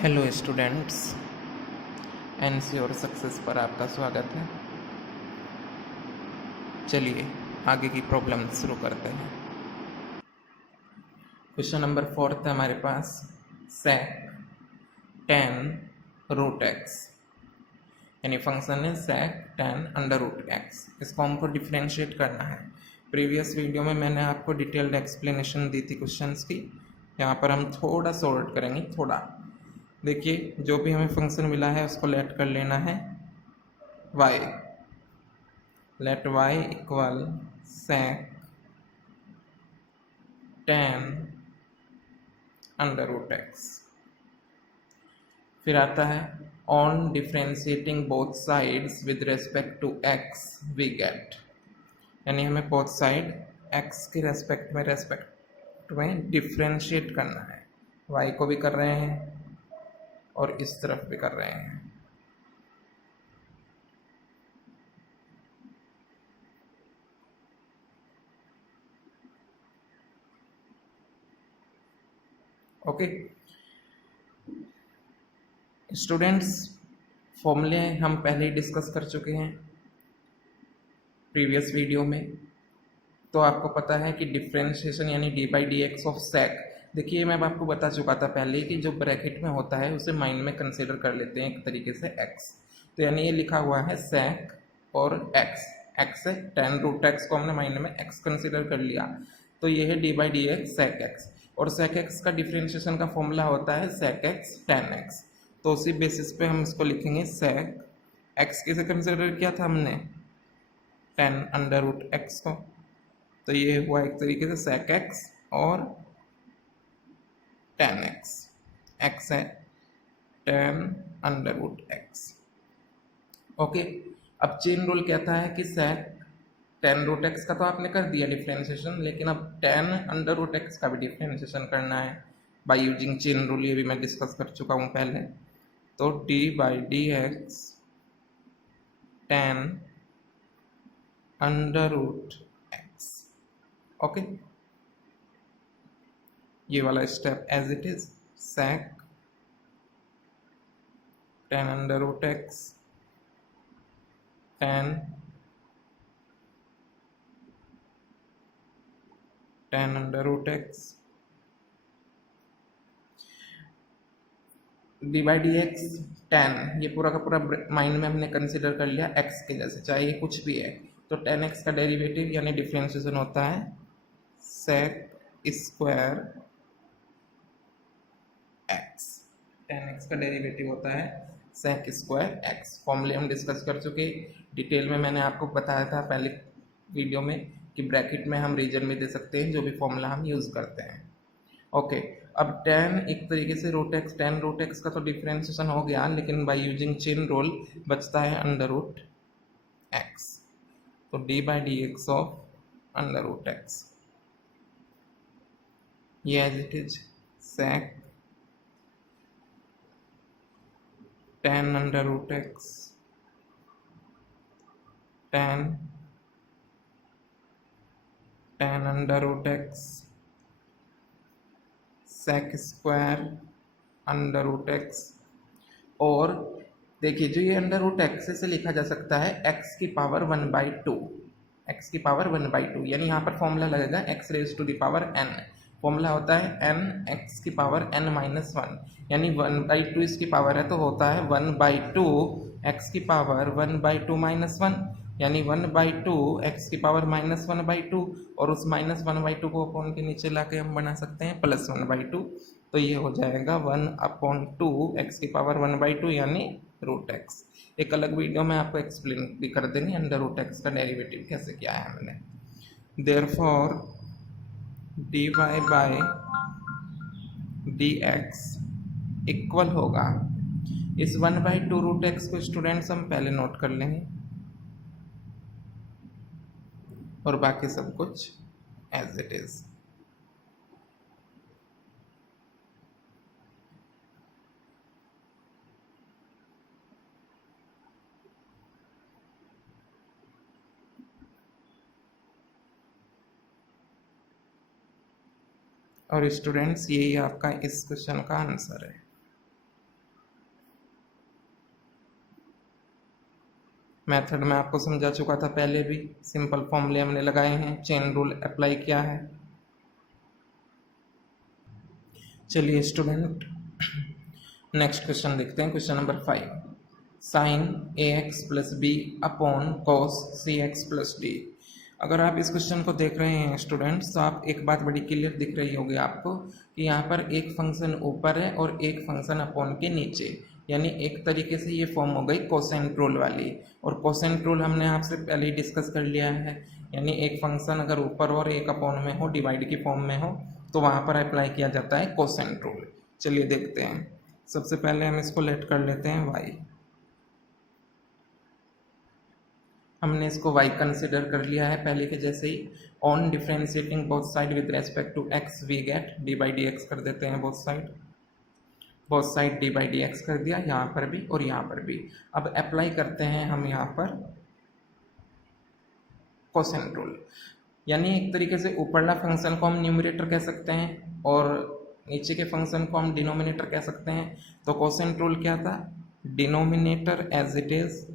Hello students, ensure success पर आपका स्वागत है। चलिए आगे की प्रॉब्लम शुरू करते हैं। क्वेश्चन नंबर 4 है हमारे पास, sec 10 रूट एक्स, यानी फंक्शन है sec 10 अंडर रूट एक्स। इसको हमको डिफ्रेंशिएट करना है। प्रीवियस वीडियो में मैंने आपको डिटेल्ड एक्सप्लेनेशन दी थी क्वेश्चंस की। यहाँ पर हम थोड़ा सॉर्ट करेंगे, थोड़ा। देखिए, जो भी हमें फंक्शन मिला है उसको लेट कर लेना है y। Let y equal sec 10 under root X. फिर आता है on differentiating both sides with respect to x we get, यानी हमें बोथ साइड x के रेस्पेक्ट में डिफ्रेंशिएट करना है। y को भी कर रहे हैं और इस तरफ भी कर रहे हैं। ओके स्टूडेंट्स, फॉर्मूले हम पहले ही डिस्कस कर चुके हैं प्रीवियस वीडियो में। तो आपको पता है कि डिफ्रेंशिएशन यानी D by D x of sec. देखिए, मैं आपको बता चुका था पहले कि जो ब्रैकेट में होता है उसे माइंड में कंसीडर कर लेते हैं एक तरीके से एक्स। तो यानी ये लिखा हुआ है सेक और एक्स। एक्स है 10 रूट एक्स को हमने माइंड में एक्स कंसीडर कर लिया, तो ये है D by D X sec X. और सेक एक्स का डिफ्रेंशिएशन का फॉर्मूला होता है सेक एक्स 10x। तो उसी बेसिस पे हम इसको लिखेंगे सेक एक्स किसे कंसिडर किया था हमने, 10 अंडर रूट एक्स को। तो ये हुआ एक तरीके से सेक एक्स और 10x। एक्स है 10 अंडर रूट एक्स। ओके, अब चेन रूल कहता है कि सेक 10 रूट एक्स का तो आपने कर दिया डिफ्रेंशिएशन, लेकिन अब 10 अंडर रूट एक्स का भी डिफ्रेंशिएशन करना है बाय यूजिंग चेन रूल। ये भी मैं डिस्कस कर चुका हूँ पहले। तो D by D X 10 under root X. Okay, ये वाला step as it is, sec 10 under root x 10 under root X D by D X 10। ये पूरा का पूरा माइंड में हमने कंसिडर कर लिया x के जैसे, चाहे ये कुछ भी है। तो 10x का डेरिवेटिव यानी डिफ्रेंशिएशन होता है sec स्क्वायर x। 10x का डेरिवेटिव होता है sec स्क्वायर x। फॉर्मूले हम डिस्कस कर चुके डिटेल में। मैंने आपको बताया था पहले वीडियो में कि ब्रैकेट में हम रीजन में दे सकते हैं जो भी फॉर्मूला हम यूज़ करते हैं। ओके, अब 10 एक तरीके से रूट एक्स, 10 रूट एक्स का तो डिफ्रेंशिएशन हो गया, लेकिन बाय यूजिंग चेन रूल बचता है अंडर रूट एक्स। तो D by D x of under root x, ये as it is sec 10 under root x 10 under root x sec square under root x. और देखिए, जो ये अंडर रूट एक्स से लिखा जा सकता है एक्स की पावर 1/2, एक्स की पावर 1/2, यानी यहाँ पर फॉर्मूला लगेगा X raise to the power n। Formula होता है n एक्स की पावर n-1, यानी 1/2 इसकी पावर है तो होता है 1/2 एक्स की पावर 1/2 -1, यानी 1/2 एक्स की पावर -1/2। और उस -1/2 को अपॉन के नीचे लाके हम बना सकते हैं +1/2। तो ये हो जाएगा 1/2 एक्स की पावर 1/2 यानी रूट एक्स। एक अलग वीडियो में आपको एक्सप्लेन भी कर देंगे अंडर रूट एक्स का डेरिवेटिव कैसे किया है हमने। Therefore D Y by D X equal होगा, इस 1/2 रूट एक्स को स्टूडेंट्स हम पहले नोट कर लेंगे और बाकी सब कुछ एज इट इज। और स्टूडेंट्स, यही आपका इस क्वेश्चन का आंसर है। मेथड में आपको समझा चुका था पहले भी, सिंपल फॉर्मूले हमने लगाए हैं, चेन रूल अप्लाई किया है। चलिए स्टूडेंट नेक्स्ट क्वेश्चन देखते हैं, question number 5, sine ax plus B upon cos cx plus D. अगर आप इस क्वेश्चन को देख रहे हैं स्टूडेंट्स तो आप एक बात बड़ी क्लियर दिख रही होगी आपको कि यहाँ पर एक फंक्शन ऊपर है और एक फंक्शन अपॉन के नीचे, यानी एक तरीके से ये फॉर्म हो गई कोसेंट रूल वाली। और कोसेंट रूल हमने आपसे पहले ही डिस्कस कर लिया है, यानी एक फंक्शन अगर ऊपर और एक अपॉन में हो, डिवाइड की फॉर्म में हो, तो वहाँ पर अप्लाई किया जाता है कोसेंट रूल। चलिए देखते हैं, सबसे पहले हम इसको लेट कर लेते हैं y। हमने इसको y कंसिडर कर लिया है पहले के जैसे ही। On differentiating both side with respect to x we get d by D x कर देते हैं, both side d by D x कर दिया, यहाँ पर भी और यहाँ पर भी। अब अप्लाई करते हैं हम यहाँ पर कोसेंट रूल, यानी एक तरीके से ऊपरला फंक्शन को हम न्यूमरेटर कह सकते हैं और नीचे के फंक्शन को हम डिनोमिनेटर कह सकते हैं। तो कोसेंट रूल क्या था, denominator as it is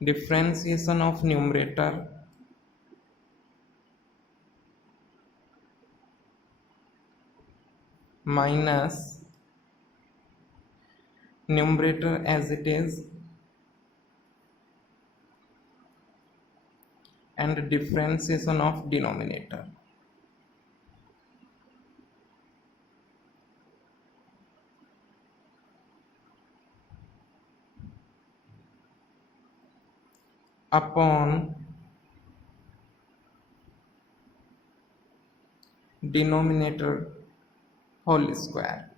differentiation of numerator minus numerator as it is and differentiation of denominator। Upon denominator whole square.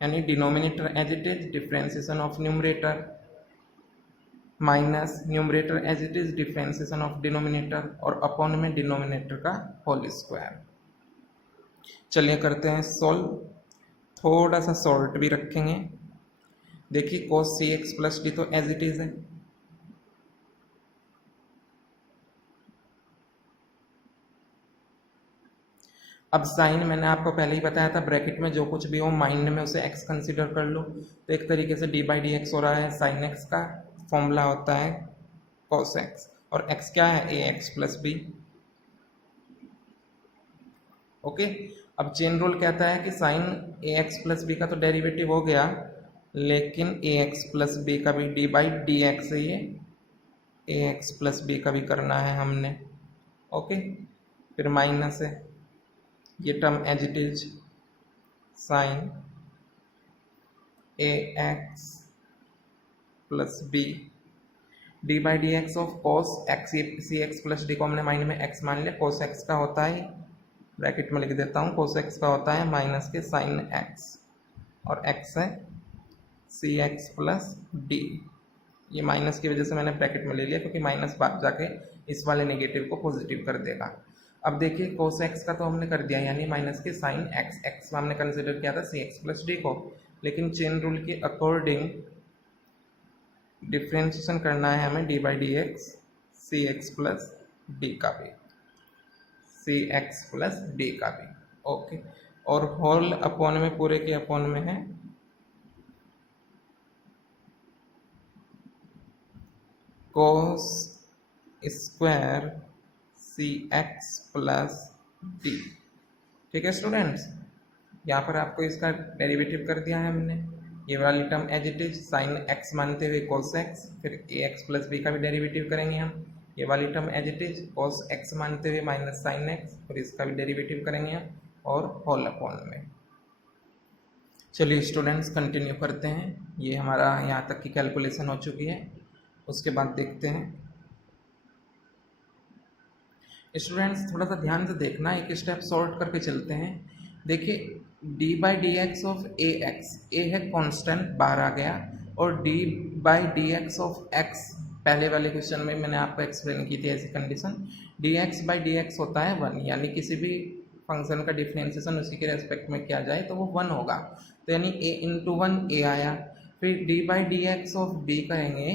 यानी denominator as it is differentiation of numerator minus numerator as it is differentiation of denominator और upon में denominator का whole square. चलिए करते हैं solve, थोड़ा सा salt भी रखेंगे। देखिए cos cx प्लस डी तो एज इट इज है, अब साइन मैंने आपको पहले ही बताया था, ब्रैकेट में जो कुछ भी हो माइंड में उसे x कंसीडर कर लो। तो एक तरीके से डी बाई डी एक्स हो रहा है, साइन x का फॉर्मूला होता है cos x और x क्या है ax प्लस बी। ओके, अब चेन रूल कहता है कि साइन ax प्लस बी का तो डेरिवेटिव हो गया, लेकिन ax प्लस बी का भी डी बाई डी एक्स है, ये ax प्लस बी का भी करना है हमने। ओके, फिर माइनस है, ये term as it is sine ax plus B D by D x of cos x C x plus D को हमने माइंड में x मान लिया, cos x का होता है, ब्रैकेट में लिख देता हूँ, cos x का होता है माइनस के साइन x और x है सी एक्स प्लस डी। ये माइनस की वजह से मैंने ब्रैकेट में ले लिया क्योंकि माइनस बाद जाके इस वाले नेगेटिव को पॉजिटिव कर देगा। अब देखिए cos x का तो हमने कर दिया, यानी माइनस के साइन x, x हमने कंसिडर किया था सी एक्स प्लस डी को, लेकिन चेन रूल के अकॉर्डिंग डिफ्रेंशिएशन करना है हमें D by D X C x plus D का भी, सी एक्स प्लस डी का भी। ओके, और होल अपॉन में पूरे के अपॉन में है cos square C x plus D. ठीक है स्टूडेंट्स, यहाँ पर आपको इसका डेरिवेटिव कर दिया है हमने, ये वाली term as it is sine x मानते हुए cos x, फिर ax प्लस बी का भी डेरिवेटिव करेंगे हम, ये वाली term as it is cos x मानते हुए माइनस साइन x, फिर इसका भी डेरिवेटिव करेंगे हम और होल अपॉन में। चलिए स्टूडेंट्स कंटिन्यू करते हैं, ये हमारा यहाँ तक की कैलकुलेशन हो चुकी है, उसके बाद देखते हैं। स्टूडेंट्स थोड़ा सा ध्यान से देखना, एक स्टेप सॉल्व करके चलते हैं। देखिए d by D x of a x, a है कांस्टेंट बाहर आ गया, और d by D x of x पहले वाले क्वेश्चन में मैंने आपको एक्सप्लेन की थी ऐसी condition, D x by D x होता है 1, यानी किसी भी फंक्शन का डिफ्रेंशिएशन उसी के रेस्पेक्ट में किया जाए तो वो 1 होगा। तो यानी a इंटू 1 a आया, फिर D by D x of B कहेंगे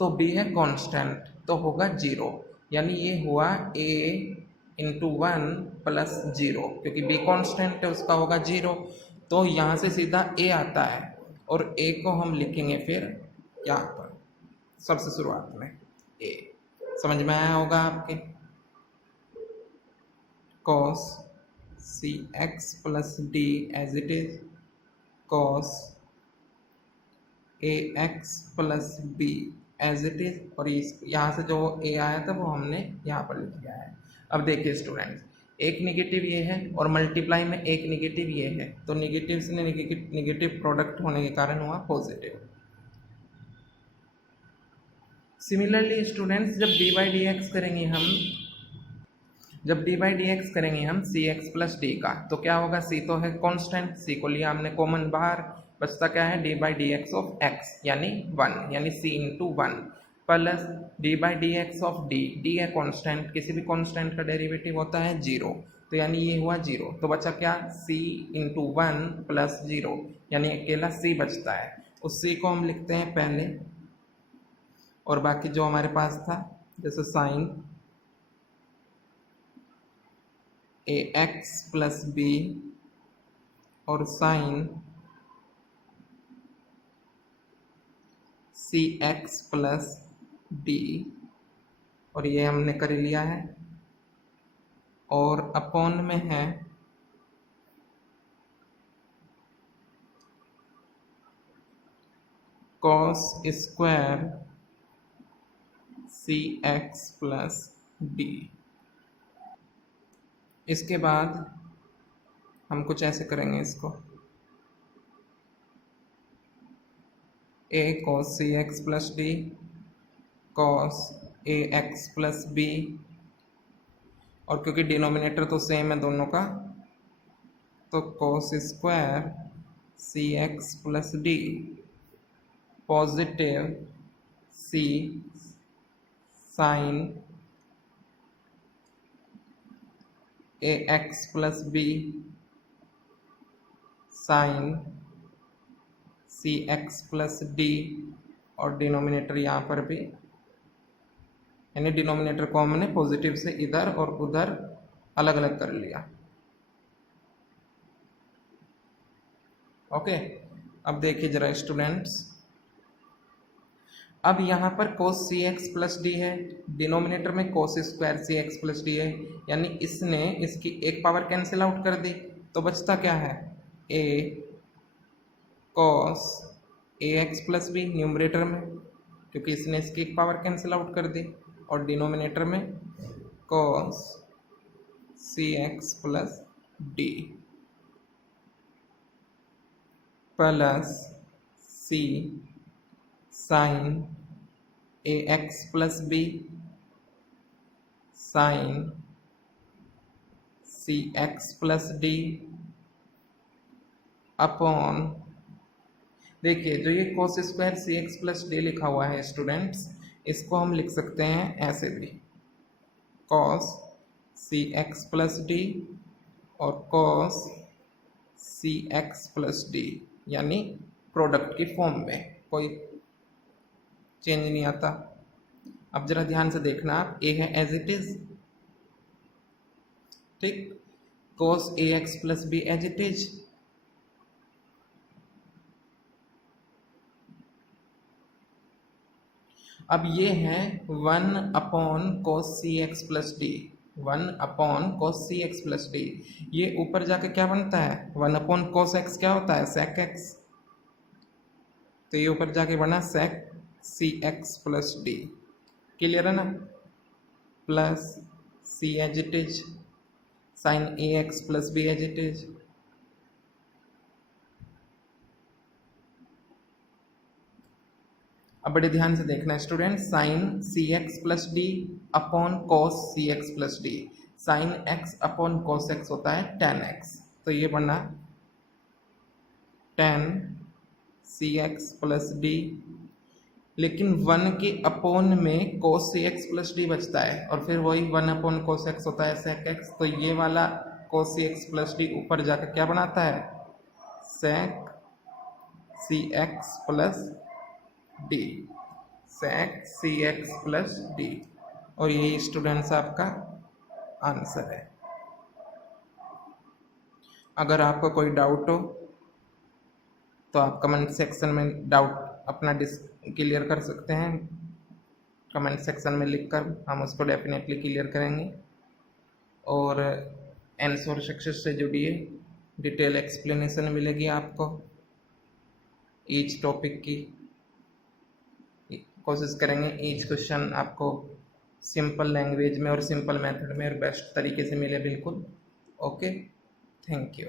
तो b है कांस्टेंट तो होगा 0, यानी ये हुआ a इंटू 1 प्लस 0, क्योंकि b कांस्टेंट है उसका होगा 0, तो यहाँ से सीधा a आता है और a को हम लिखेंगे फिर यहाँ पर सबसे शुरुआत में a। समझ में आया होगा आपके। cos cx plus D as it is cos ax plus b as it is, और यहाँ से जो a आया था वो हमने यहाँ पर लिख दिया है। अब देखिए स्टूडेंट्स, एक निगेटिव ये है और मल्टीप्लाई में एक निगेटिव ये है, तो निगेटिव से निगेटिव प्रोडक्ट होने के कारण हुआ पॉजिटिव। सिमिलरली स्टूडेंट्स, जब डी बाई डी एक्स करेंगे हम, जब डी बाई डी एक्स करेंगे हम सी एक्स प्लस डी का, तो क्या होगा, सी तो है कांस्टेंट, सी को लिया हमने कॉमन बाहर, बचता क्या है, D by D x of x यानी 1, यानी c into 1 plus d by D x of d, d है कांस्टेंट, किसी भी कांस्टेंट का डेरिवेटिव होता है 0, तो यानी ये हुआ 0, तो बचा क्या, सी इंटू 1 प्लस 0, यानी अकेला सी बचता है। उस सी को हम लिखते हैं पहले, और बाकी जो हमारे पास था जैसे sign a x plus B और sign c x plus D, और ये हमने कर लिया है, और अपॉन में है cos square C x plus D. इसके बाद हम कुछ ऐसे करेंगे इसको, a cos C x plus D cos A x plus B, और क्योंकि डिनोमिनेटर तो सेम है दोनों का, तो cos square C x plus D positive C sign a x plus B sign c x plus D, और denominator यहाँ पर भी, यानी डिनोमिनेटर को हमने पॉजिटिव से इधर और उधर अलग अलग कर लिया। ओके, अब देखिए जरा स्टूडेंट्स, अब यहाँ पर cos सी एक्स प्लस डी है, डिनोमिनेटर में cos square C x plus D है, यानी इसने इसकी एक पावर कैंसिल आउट कर दी, तो बचता क्या है, a cos A x plus B numerator में, क्योंकि इसने इसकी एक पावर कैंसिल आउट कर दी, और डिनोमिनेटर में cos C x plus D plus C sign a x plus B sign c x plus d upon, देखिए जो ये cos square C x plus D लिखा हुआ है स्टूडेंट्स, इसको हम लिख सकते हैं ऐसे भी, cos सी एक्स प्लस डी और cos सी एक्स प्लस डी, यानी प्रोडक्ट की फॉर्म में कोई चेंज नहीं आता। अब जरा ध्यान से देखना, आप ए है एज इट इज, ठीक, cos A x plus b as it is, अब ये है 1 अपॉन cos सी x plus d, 1 upon cos सी एक्स प्लस डी, ये ऊपर जाके क्या बनता है, 1 अपॉन cos एक्स क्या होता है, sec एक्स, तो ये ऊपर जाके बना sec c x plus d, clear है ना, plus c as it is sine a x plus b as it is, अब बड़े ध्यान से देखना student, sine c x plus d upon cos c x plus d, sine x upon cos x होता है tan x, तो ये बना tan c x plus d, लेकिन 1 के अपॉन में cos सी एक्स प्लस डी बचता है, और फिर वही 1 अपॉन cos एक्स होता है sec एक्स, तो ये वाला cos सी एक्स प्लस डी ऊपर जाकर क्या बनाता है, sec c x plus D, sec c x plus D, और यही स्टूडेंट्स आपका आंसर है। अगर आपको कोई डाउट हो तो आप कमेंट सेक्शन में डाउट अपना क्लियर कर सकते हैं। कमेंट सेक्शन में लिखकर हम उसको डेफिनेटली क्लियर करेंगे। और आंसर सक्सेस से जुड़िए, डिटेल एक्सप्लेनेशन मिलेगी आपको ईच टॉपिक की। कोशिश करेंगे ईच क्वेश्चन आपको सिंपल लैंग्वेज में और सिंपल मेथड में और बेस्ट तरीके से मिले बिल्कुल। Okay, thank you.